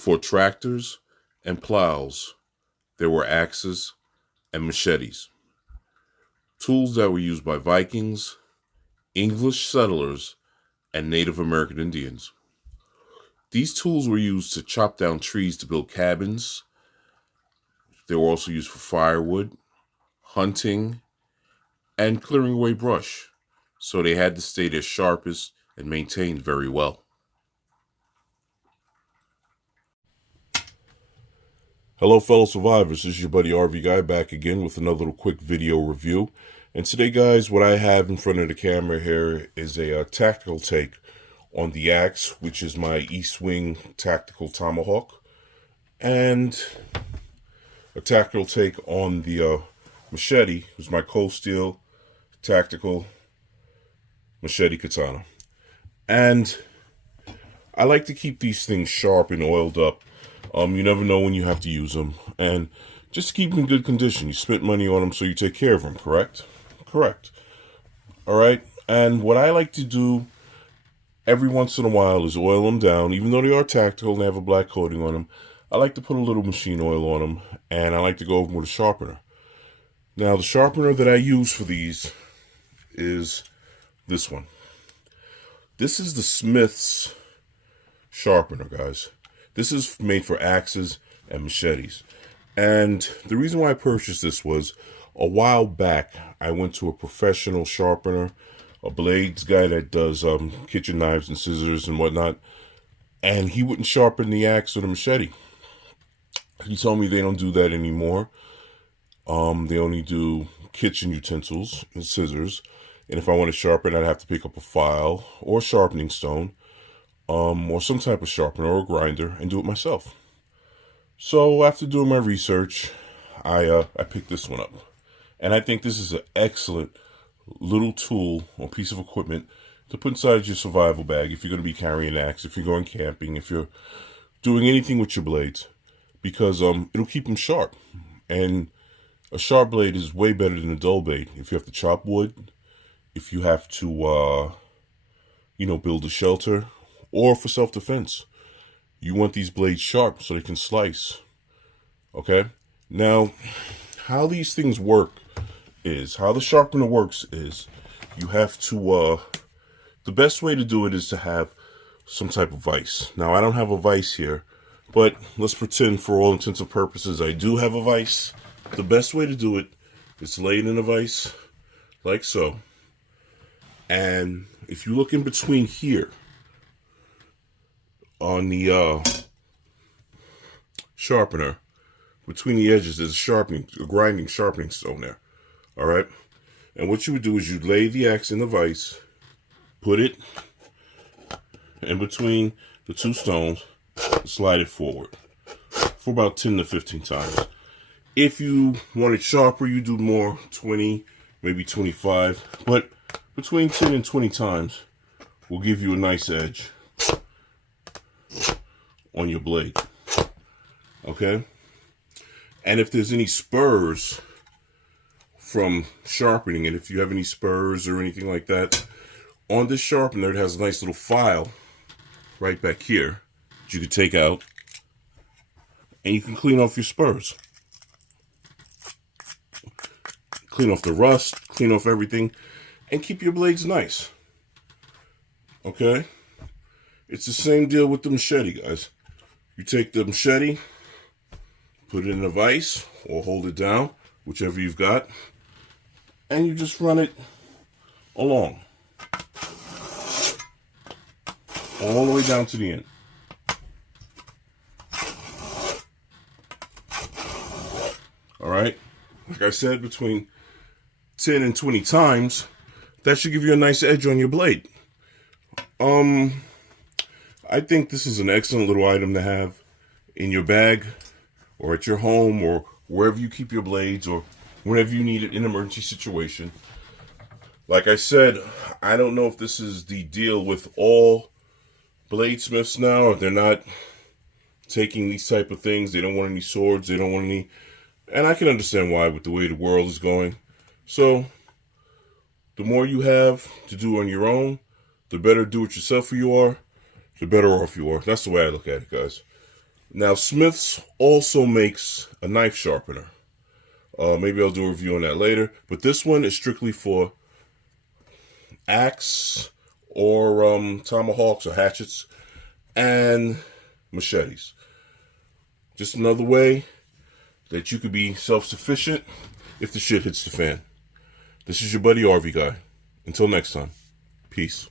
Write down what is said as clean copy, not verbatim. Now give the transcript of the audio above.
Before tractors and plows, there were axes and machetes, tools that were used by Vikings, English settlers, and Native American Indians. These tools were used to chop down trees to build cabins. They were also used for firewood, hunting, and clearing away brush, so they had to stay their sharpest and maintained very well. Hello fellow survivors, this is your buddy RV Guy back again with another little quick video review. And today guys, what I have in front of the camera here is a tactical take on the axe, which is my East Wing Tactical Tomahawk, and a tactical take on the machete, which is my Cold Steel Tactical Machete Katana. And I like to keep these things sharp and oiled up. You never know when you have to use them, and just keep them in good condition. You spent money on them, so you take care of them, correct? Correct. All right, and what I like to do every once in a while is oil them down. Even though they are tactical and they have a black coating on them, I like to put a little machine oil on them, and I like to go over them with a sharpener. Now, the sharpener that I use for these is this one. This is the Smith's sharpener, guys. This is made for axes and machetes. And the reason why I purchased this was a while back, I went to a professional sharpener, a blades guy that does kitchen knives and scissors and whatnot. And he wouldn't sharpen the axe or the machete. He told me they don't do that anymore. They only do kitchen utensils and scissors. And if I want to sharpen, I'd have to pick up a file or a sharpening stone. Or some type of sharpener or grinder, and do it myself. So after doing my research, I picked this one up, and I think this is an excellent little tool or piece of equipment to put inside your survival bag if you're going to be carrying an axe, if you're going camping, if you're doing anything with your blades, because it'll keep them sharp. And a sharp blade is way better than a dull blade. If you have to chop wood, if you have to build a shelter, or for self-defense, you want these blades sharp so they can slice. Okay? Now, how these things work is, how the sharpener works is, you have to, the best way to do it is to have some type of vise. Now, I don't have a vise here, but let's pretend for all intents and purposes I do have a vise. The best way to do it is to lay it in a vise, like so. And if you look in between here, on the sharpener, between the edges, there's a grinding sharpening stone there. All right, and what you would do is you'd lay the axe in the vise, put it in between the two stones, slide it forward for about 10 to 15 times. If you want it sharper, you do more, 20, maybe 25, but between 10 and 20 times will give you a nice edge on your blade. Okay, and if there's any spurs from sharpening it, if you have any spurs or anything like that, on this sharpener it has a nice little file right back here that you can take out, and you can clean off your spurs, clean off the rust, clean off everything, and keep your blades nice. Okay, it's the same deal with the machete, guys. You take the machete, put it in a vise, or hold it down, whichever you've got, and you just run it along, all the way down to the end. All right, like I said, between 10 and 20 times, that should give you a nice edge on your blade. I think this is an excellent little item to have in your bag, or at your home, or wherever you keep your blades, or whenever you need it in an emergency situation. Like I said, I don't know if this is the deal with all bladesmiths now, or they're not taking these type of things. They don't want any swords, they don't want any, and I can understand why with the way the world is going. So the more you have to do on your own, the better do-it-yourselfer you are, the better off you are. That's the way I look at it, guys. Now, Smith's also makes a knife sharpener. Maybe I'll do a review on that later. But this one is strictly for axe or tomahawks or hatchets and machetes. Just another way that you could be self-sufficient if the shit hits the fan. This is your buddy RV guy. Until next time, peace.